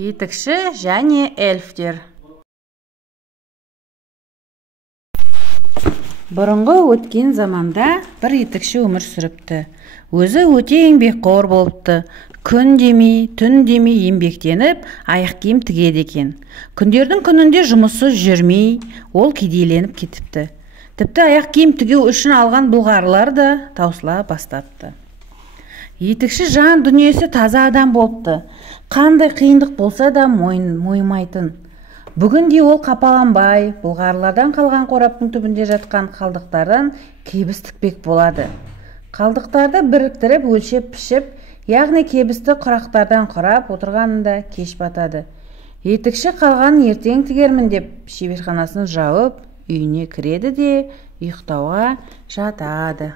Етікші және эльфтер. Бұрынғы өткен заманда бір етікші өмір сүріпті. Өзі өте еңбекқор болыпты. Күн демей, түн демей еңбектеніп, аяқ киім тігеді екен. Күндердің күнінде жұмыссыз жүрмей, ол кедейленіп кетіпті. Тіпті аяқ киім тігу үшін алған бұлғарлар да таусыла бастапты. Етікші жан дүниесі таза адам болыпты. Қандай қиындық болса да мойымайтын. Бүгінде ол қапаланбай, бұлғарлардан қалған қораптың түбінде жатқан қалдықтардан кебіс тікпек болады. Қалдықтарды біріктіріп, өлшеп, пішіп, яғни кебісті құрақтардан құрап отырғанында кеш батады. Етікші қалған ертең тігермін деп шеберханасын жауып, үйіне кіреді де ұйықтауға жатады.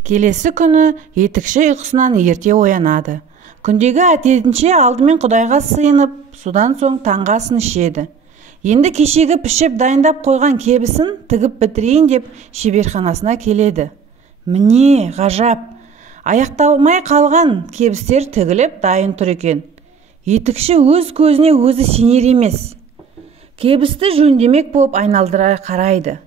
Келесі күні етікші ұйқысынан ерте оянады. Күндегі әдетінше алдымен Құдайға сыйынып, содан соң таңғы асын ішеді. Енді кешегі пішіп дайындап қойған кебісін тігіп бітірейін деп шеберханасына келеді. Міне, ғажап! Аяқталмай қалған кебістер тігіліп дайын тұр екен. Етікші өз көзіне өзі сенер емес. Кебісті жөндемек болып айналдыра қарайды.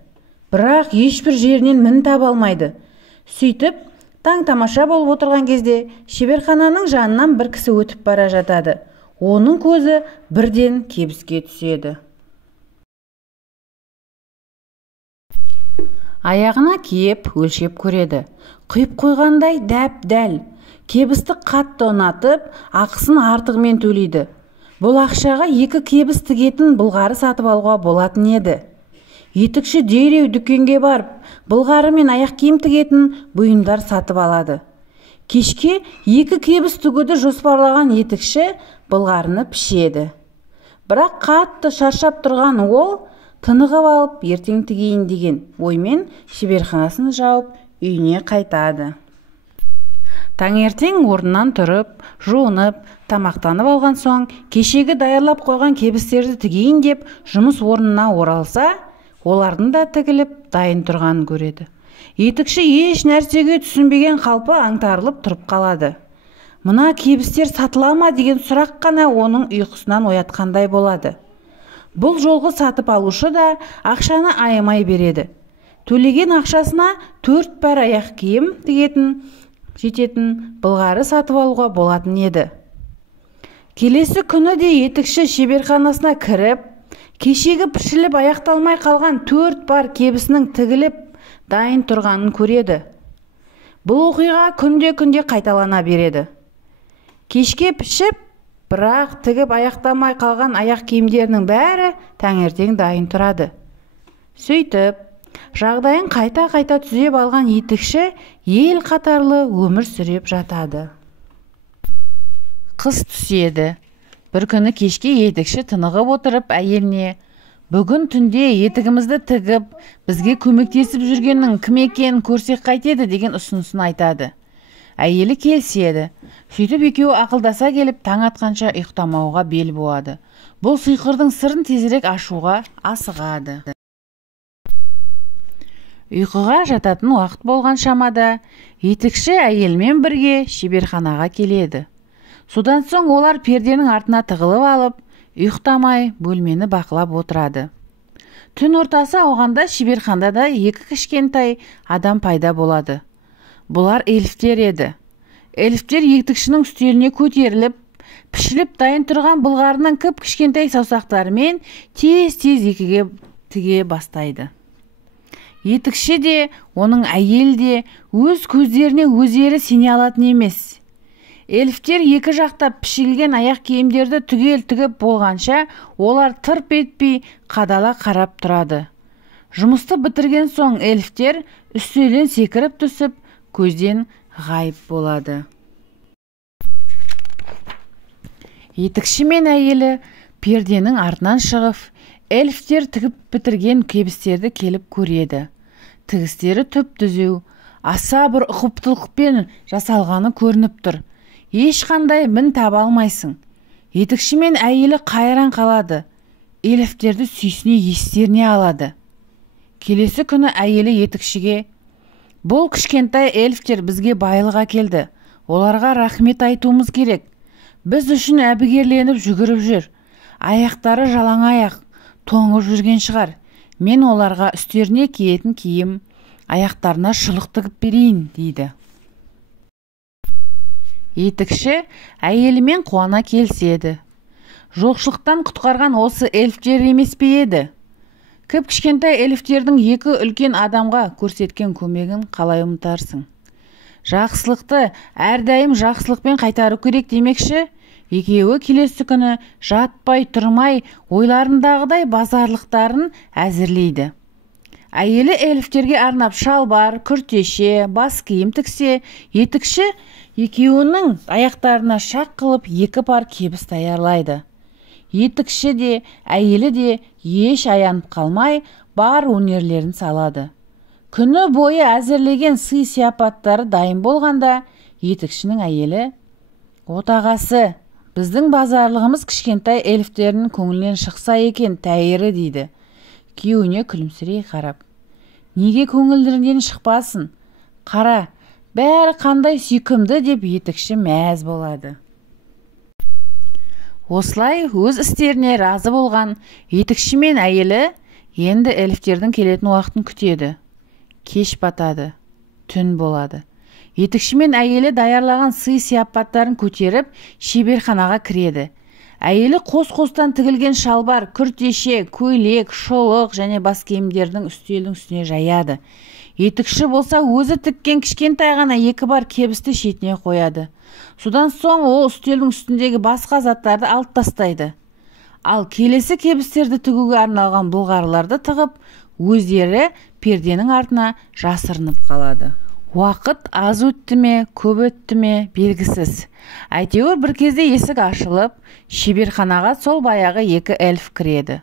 Бірақ ешбір жерінен мін таба алмайды. Сөйтіп, таң тамаша болып отырған кезде шеберхананың жанынан бір кісі өтіп бара жатады. Оның көзі бірден кебіске түседі. Аяғына киіп, өлшеп көреді. Құйып қойғандай дәп-дәл. Кебісті қатты ұнатып, ақысын артығымен төлейді. Бұл ақшаға 2 кебіс тігетін бұлғары сатып алуға болатын еді. Етікші дереу дүкенге барып, бұлғары мен аяқ киім тігетін бұйымдар сатып алады. Кешке 2 кебіс тігуді жоспарлаған етікші бұлғарыны пішеді. Бірақ қатты шаршап тұрған ол тынығып алып, ертең тігейін деген оймен шеберханасын жауып, үйіне қайтады. Таңертең орнынан тұрып, жуынып, тамақтанып алған соң, кешегі даярлап қойған кебістерді тігейін деп жұмыс орнына оралса, олардың да тігіліп дайын тұрғанын көреді. Етікші еш нәрсеге түсінбеген қалпы аңтарылып тұрып қалады. Мына кебістер сатыла ма деген сұрақ қана оның ұйқысынан оятқандай болады. Бұл жолғы сатып алушы да ақшаны аямай береді. Төлеген ақшасына 4 пар аяқ киім тігетін жететін бұлғары сатып алуға болатын еді. Келесі күні де етікші шеберханасына кіріп, кешегі пішіліп аяқталмай қалған 4 пар кебісінің тігіліп дайын тұрғанын көреді. Бұл оқиға күнде қайталана береді. Кешке пішіп, бірақ тігіп аяқталмай қалған аяқ киімдерінің бәрі таңертең дайын тұрады. Сөйтіп, жағдайын қайта түзеп алған етікші ел қатарлы өмір сүріп жатады. Қыс түседі. Бір күні кешке етікші тынығып отырып әйеліне, бүгін түнде етігімізді тігіп, бізге көмектесіп жүргеннің кім екенін көрсек қайтеді деген ұсынысын айтады. Әйелі келіседі. Сөйтіп екеуі ақылдаса келіп, таң атқанша ұйықтамауға бел буады. Бұл сиқырдың сырын тезірек ашуға асығады. Ұйқыға жататын уақыт болған шамада етікші әйелмен бірге шеберханаға келеді. Содан соң олар перденің артына тығылып алып, ұйықтамай бөлмені бақылап отырады. Түн ортасы ауғанда шеберханада 2 кішкентай адам пайда болады. Бұлар эльфтер еді. Эльфтер етікшінің үстеліне көтеріліп, пішіліп дайын тұрған бұлғарының кішкентай саусақтарымен тез-тез екіге тіге бастайды. Етікші де, оның әйел де өз көздеріне өздері сене алатын емес. Эльфтер 2 жақтап пішілген аяқ киімдерді түгел тігіп болғанша, олар тырп етпей қадала қарап тұрады. Жұмысты бітірген соң эльфтер үстелден секіріп түсіп, көзден ғайып болады. Етікші мен әйелі перденің артынан шығып, эльфтер тігіп бітірген кебістерді келіп көреді. Тігістері түп-түзу, аса бір ұқыптылықпен жасалғаны көрініп тұр. Ешқандай мін таба алмайсың. Етікші мен әйелі қайран қалады. Эльфтерді сүйсіне естеріне алады. Келесі күні әйелі етікшіге, бұл кішкентай эльфтер бізге байлық әкелді. Оларға рахмет айтуымыз керек. Біз үшін әбігерленіп жүгіріп жүр. Аяқтары жалаң аяқ, тоңып жүрген шығар. Мен оларға үстеріне киетін киім, аяқтарына шұлық тігіп берейін, дейді. Етікші әйелімен қуана келіседі. Жоқшылықтан құтқарған осы эльфтер емес пе еді? Кіп-кішкентай эльфтердің екі үлкен адамға көрсеткен көмегін қалай ұмытарсың? Жақсылықты әрдайым жақсылықпен қайтару керек демекші. Екеуі келесі күні жатпай тұрмай ойларындағыдай базарлықтарын әзірлейді. Әйелі эльфтерге арнап шалбар, күртеше, бас киім тіксе, етікші екеуінің аяқтарына шақ қылып екі пар кебіс даярлайды. Етікші де, әйелі де еш аянып қалмай бар өнерлерін салады. Күні бойы әзірлеген сый-сияпаттары дайын болғанда, етікшінің әйелі: «Отағасы, біздің базарлығымыз кішкентай эльфтерінің көңілінен шықса екен тәйірі», дейді. Күйеуіне күлімсірей қарап: «Неге көңілдерінен шықпасын? Қара, бәрі қандай сүйкімді», деп етікші мәз болады. Осылай өз істеріне разы болған етікші мен әйелі енді эльфтердің келетін уақытын күтеді. Кеш батады, түн болады. Етікші мен әйелі даярлаған сый-сияпаттарын көтеріп шеберханаға кіреді. Әйелі қос-қостан тігілген шалбар, күртеше, көйлек, шолық және бас киімдердің үстелдің үстіне жаяды. Етікші болса өзі тіккен кішкентай ғана екі бар кебісті шетіне қояды. Содан соң ол үстелдің үстіндегі басқа заттарды алып тастайды. Ал келесі кебістерді тігуге арналған бұлғарларды тығып, өздері перденің артына жасырынып қалады. Уақыт аз өтті ме, көп өтті ме белгісіз. Әйтеуір бір кезде есік ашылып, шеберханаға сол баяғы екі эльф кіреді.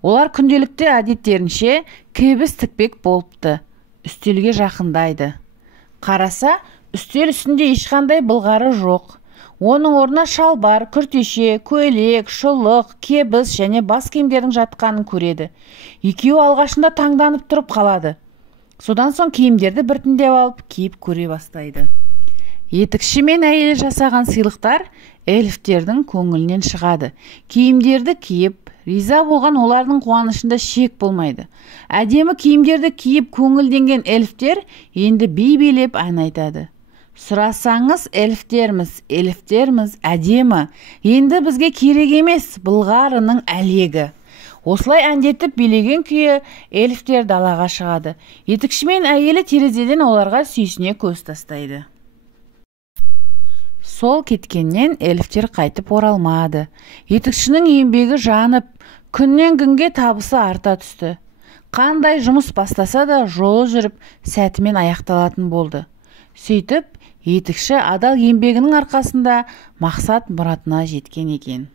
Олар күнделікті әдеттерінше кебіс тікпек болыпты. Үстелге жақындайды. Қараса, үстел үстінде ешқандай былғары жоқ. Оның орнына шалбар, күртеше, көйлек, шұлық, кебіс және бас киімдердің жатқанын көреді. Екеуі алғашында таңданып тұрып қалады. Содан соң киімдерді біртіндеп алып киіп көре бастайды. Етікші мен әйелі жасаған сыйлықтар эльфтердің көңілінен шығады. Киімдерді киіп, риза болған олардың қуанышында шек болмайды. Әдемі киімдерді киіп көңілденген эльфтер енді би билеп ән айтады. «Сұрасаңыз эльфтерміз, эльфтерміз әдемі, енді бізге керек емес былғарының әлегі». Осылай әндетіп билеген күйі эльфтер далаға шығады. Етікші мен әйелі терезеден оларға сүйсіне көз тастайды. Сол кеткеннен эльфтер қайтып оралмады. Етікшінің еңбегі жанып, күннен күнге табысы арта түсті. Қандай жұмыс бастаса да жолы жүріп, сәтімен аяқталатын болды. Сөйтіп, етікші адал еңбегінің арқасында мақсат мұратына жеткен екен.